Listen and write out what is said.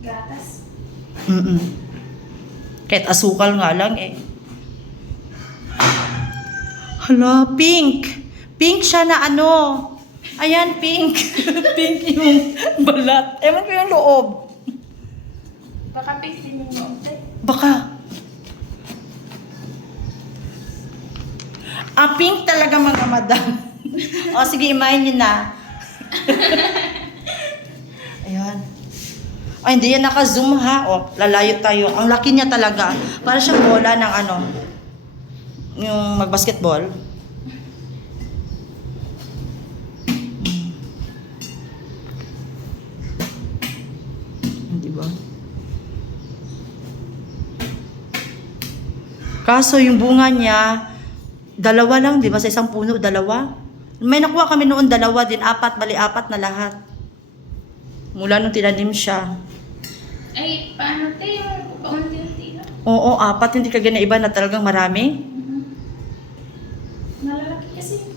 Gatas. Kahit asukal nga lang eh. Hala, pink. Pink siya na ano. Ayan, pink. Pink yung balat. Ewan ko yung loob. Baka pink din yung loob, te. Baka. Pink talaga mga madam. O, sige, imahin nyo na. Ayan. Ay, hindi yan naka-zoom ha. O, lalayo tayo. Ang laki niya talaga. Para siyang bola ng ano. Yung mag-basketball. Di ba? Kaso yung bunga niya, dalawa lang, di ba? Sa isang puno, dalawa. May nakuha kami noon, dalawa din, apat, bali apat na lahat. Mula nung tinanim siya. Ay, paano, te? Yung paunti-unti lang. Oo, apat, hindi ka iba na talagang marami. Malalaki kasi yung